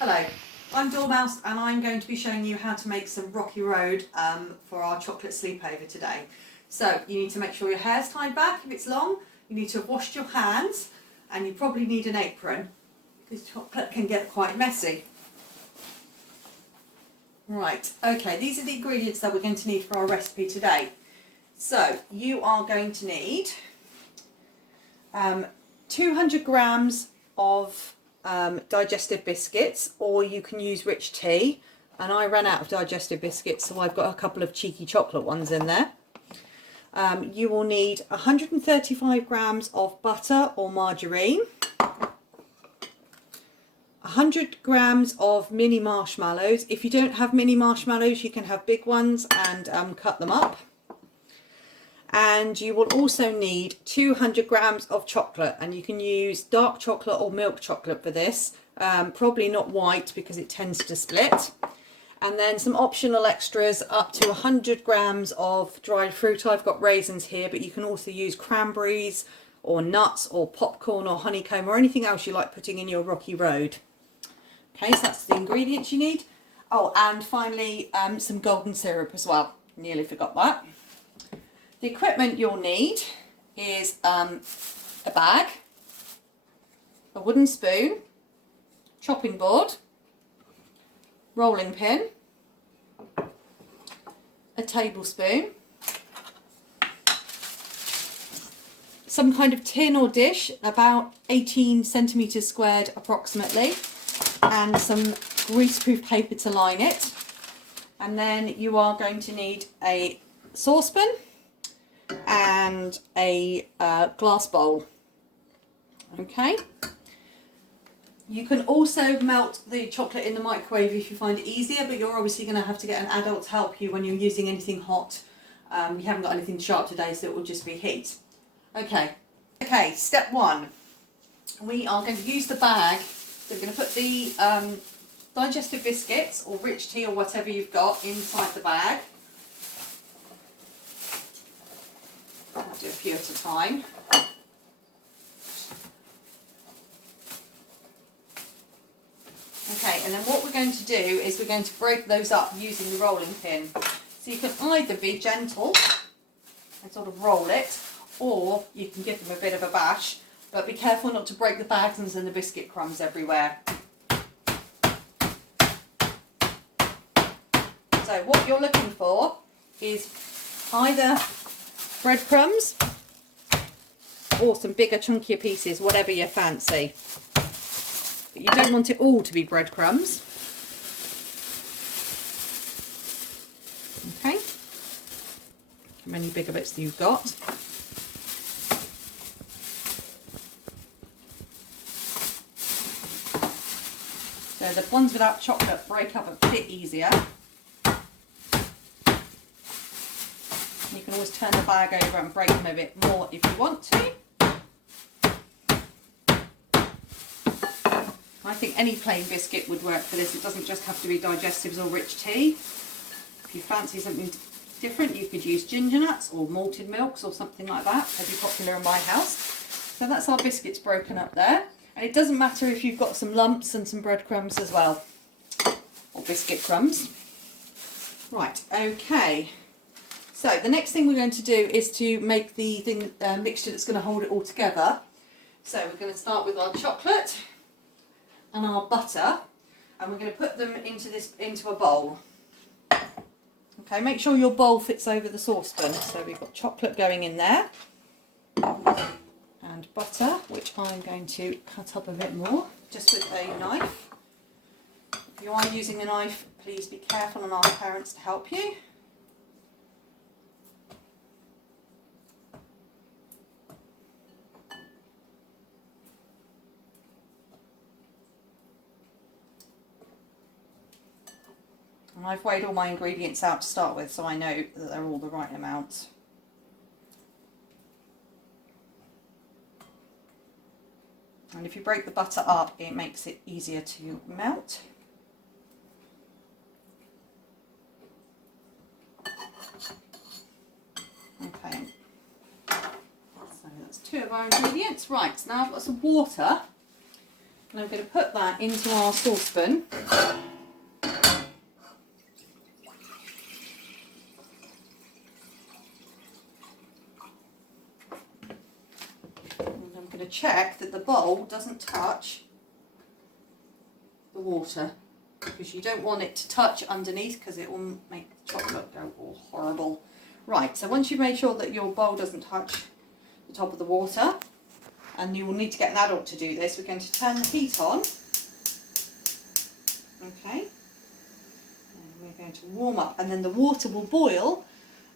Hello, I'm Dormouse and I'm going to be showing you how to make some Rocky Road for our chocolate sleepover today. So you need to make sure your hair's tied back if it's long, you need to have washed your hands, and you probably need an apron because chocolate can get quite messy. Right, okay, these are the ingredients that we're going to need for our recipe today. So you are going to need 200 grams of digestive biscuits, or you can use rich tea, and I ran out of digestive biscuits, so I've got a couple of cheeky chocolate ones in there. You will need 135 grams of butter or margarine, 100 grams of mini marshmallows. If you don't have mini marshmallows, you can have big ones and cut them up. And you will also need 200 grams of chocolate, and you can use dark chocolate or milk chocolate for this, probably not white because it tends to split. And then some optional extras, up to 100 grams of dried fruit. I've got raisins here, but you can also use cranberries or nuts or popcorn or honeycomb or anything else you like putting in your Rocky Road. Okay, so that's the ingredients you need. Oh, and finally some golden syrup as well. Nearly forgot that. The equipment you'll need is a bag, a wooden spoon, chopping board, rolling pin, a tablespoon, some kind of tin or dish about 18 centimetres squared approximately, and some greaseproof paper to line it. And then you are going to need a saucepan and a glass bowl. Okay, you can also melt the chocolate in the microwave if you find it easier, but you're obviously going to have to get an adult to help you when you're using anything hot. We haven't got anything sharp today, so it will just be heat. Okay, step one, we are going to use the bag. So we're going to put the digestive biscuits or rich tea or whatever you've got inside the bag. I'll do a few at a time. Okay, and then what we're going to do is we're going to break those up using the rolling pin. So you can either be gentle and sort of roll it, or you can give them a bit of a bash, but be careful not to break the bags and the biscuit crumbs everywhere. So what you're looking for is either breadcrumbs or some bigger chunkier pieces, whatever you fancy, but you don't want it all to be breadcrumbs. Okay, how many bigger bits you've got. So the ones without chocolate break up a bit easier. You can always turn the bag over and break them a bit more if you want to. I think any plain biscuit would work for this. It doesn't just have to be digestives or rich tea. If you fancy something different, you could use ginger nuts or malted milks or something like that. They'd be popular in my house. So that's our biscuits broken up there. And it doesn't matter if you've got some lumps and some breadcrumbs as well, or biscuit crumbs. Right, okay. So the next thing we're going to do is to make the mixture that's going to hold it all together. So we're going to start with our chocolate and our butter, and we're going to put them into a bowl. Okay, make sure your bowl fits over the saucepan. So we've got chocolate going in there, and butter, which I'm going to cut up a bit more just with a knife. If you are using a knife, please be careful and ask parents to help you. And I've weighed all my ingredients out to start with, so I know that they're all the right amount. And if you break the butter up, it makes it easier to melt. Okay, so that's two of our ingredients. Right, so now I've got some water. And I'm going to put that into our saucepan. And I'm going to check that the bowl doesn't touch the water, because you don't want it to touch underneath because it will make the chocolate go all horrible. Right, so once you've made sure that your bowl doesn't touch the top of the water, and you will need to get an adult to do this, we're going to turn the heat on. Okay, and we're going to warm up, and then the water will boil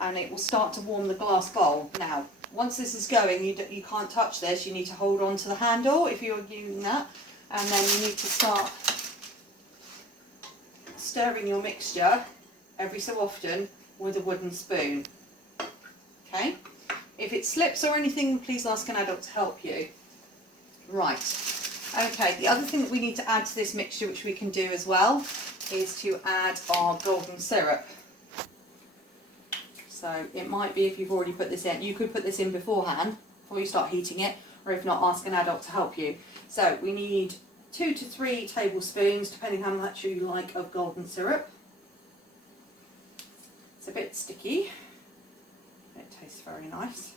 and it will start to warm the glass bowl. Now, once this is going, you can't touch this, you need to hold on to the handle if you're using that, and then you need to start stirring your mixture every so often with a wooden spoon. Okay, if it slips or anything, please ask an adult to help you. Right, okay, the other thing that we need to add to this mixture, which we can do as well, is to add our golden syrup. So it might be, if you've already put this in, you could put this in beforehand before you start heating it, or if not, ask an adult to help you. So we need 2 to 3 tablespoons, depending how much you like, of golden syrup. It's a bit sticky. It tastes very nice.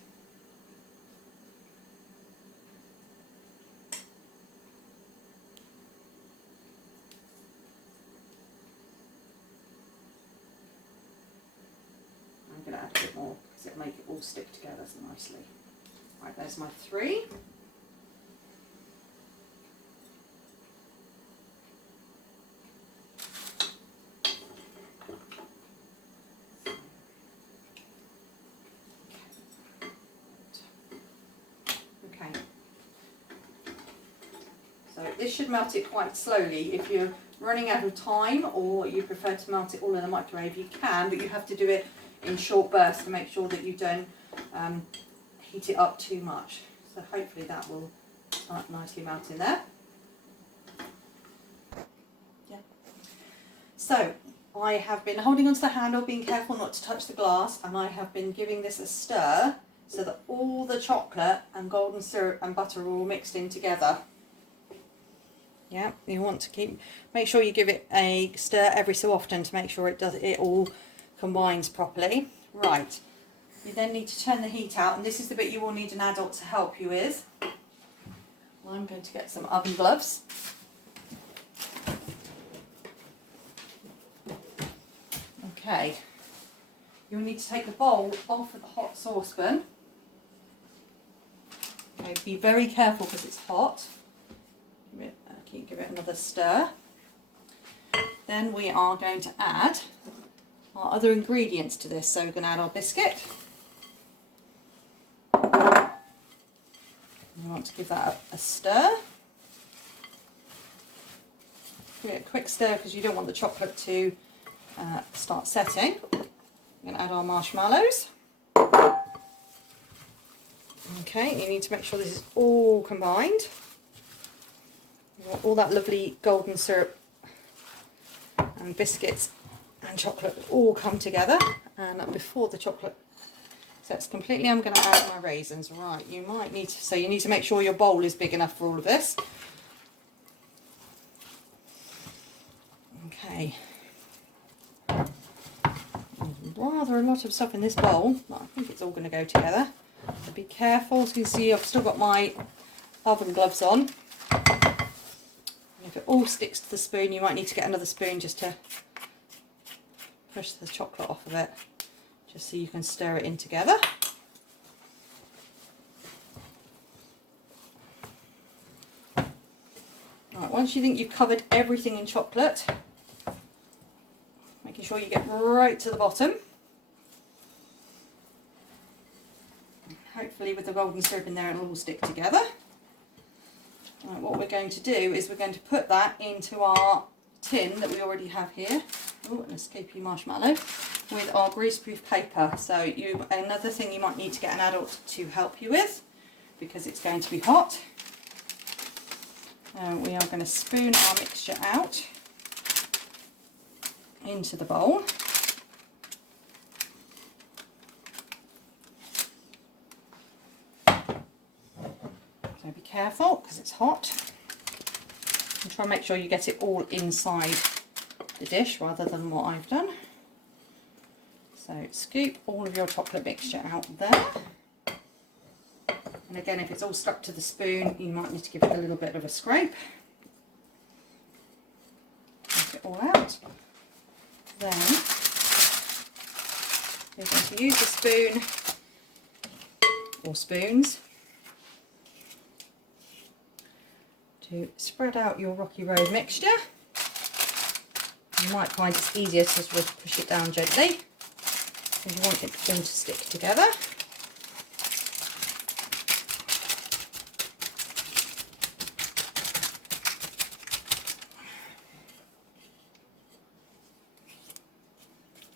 I'm going to add a bit more because it'll make it all stick together so nicely. Right, there's my 3. Okay. So this should melt it quite slowly. If you're running out of time or you prefer to melt it all in the microwave, you can, but you have to do it in short bursts to make sure that you don't heat it up too much. So hopefully that will start nicely melting there. Yeah. So I have been holding onto the handle, being careful not to touch the glass, and I have been giving this a stir so that all the chocolate and golden syrup and butter are all mixed in together. Yeah, you want to make sure you give it a stir every so often to make sure it all combines properly. Right, you then need to turn the heat out, and this is the bit you will need an adult to help you with. I'm going to get some oven gloves. Okay, you'll need to take the bowl off of the hot saucepan. Okay, be very careful because it's hot. Give it another stir. Then we are going to add our other ingredients to this. So we're going to add our biscuit. We want to give that a stir. Give it a quick stir because you don't want the chocolate to start setting. We're going to add our marshmallows. Okay, you need to make sure this is all combined. You want all that lovely golden syrup and biscuits and chocolate all come together. And before the chocolate sets completely, I'm going to add my raisins. Right, you might need to, so you need to make sure your bowl is big enough for all of this. Okay. There's rather a lot of stuff in this bowl, but I think it's all going to go together. So be careful. As you can see, I've still got my oven gloves on. And if it all sticks to the spoon, you might need to get another spoon just to push the chocolate off of it, just so you can stir it in together. Right, once you think you've covered everything in chocolate, making sure you get right to the bottom. Hopefully with the golden syrup in there it'll all stick together. Right, what we're going to do is we're going to put that into our tin that we already have here. Oh, an escapee marshmallow, with our greaseproof paper. So another thing you might need to get an adult to help you with, because it's going to be hot. We are going to spoon our mixture out into the bowl. So be careful because it's hot. And try and make sure you get it all inside the dish rather than what I've done. So scoop all of your chocolate mixture out there. And again, if it's all stuck to the spoon, you might need to give it a little bit of a scrape. Take it all out. Then you're going to use the spoon or spoons to spread out your Rocky Road mixture. You might find it's easier to sort of push it down gently because you want it all to stick together.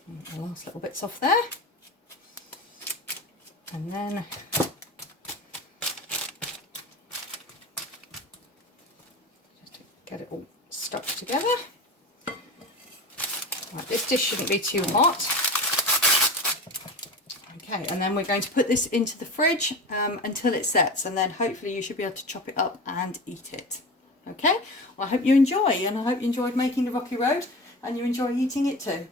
And the last little bits off there. And then just to get it all stuck together. Right, this dish shouldn't be too hot. Okay, and then we're going to put this into the fridge until it sets, and then hopefully you should be able to chop it up and eat it. Okay, well, I hope you enjoy, and I hope you enjoyed making the Rocky Road and you enjoy eating it too.